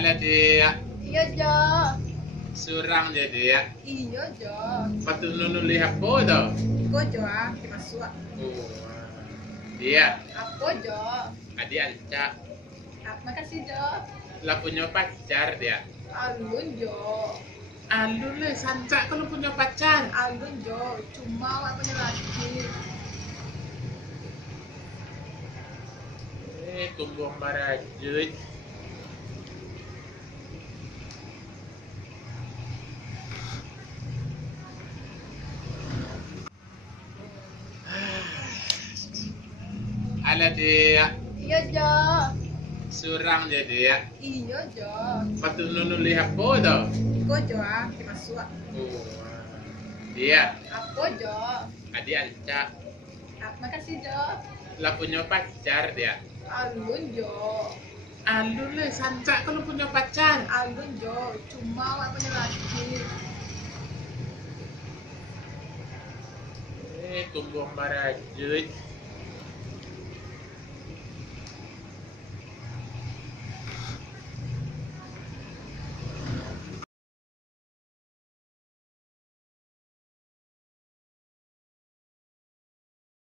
Ala dia, Iya, Jo. surang dia dia. Iya, Jo. Patunun lihat po do. Iko, Jo, kimasua. Oh, dia, Apa, Jo? adi anca. Makasih, Jo. Lah punya pacar dia. Alun, Jo. Alun lah, sanca kalau punya pacar. Alun, Jo. Cuma wak punya laki. Tumbuh marajut. Ala dia, Iya, Jo. surang dia dia. Iya, Jo. Patunun lihat po do. Iko, Jo, kimasua. Oh, dia, Apa, Jo? adi anca. Makasih, Jo. Lah punya pacar dia. Alun, Jo. Alun lah, sanca kalau punya pacar. Alun, Jo. Cuma wak punya laki. Tumbuh marajut.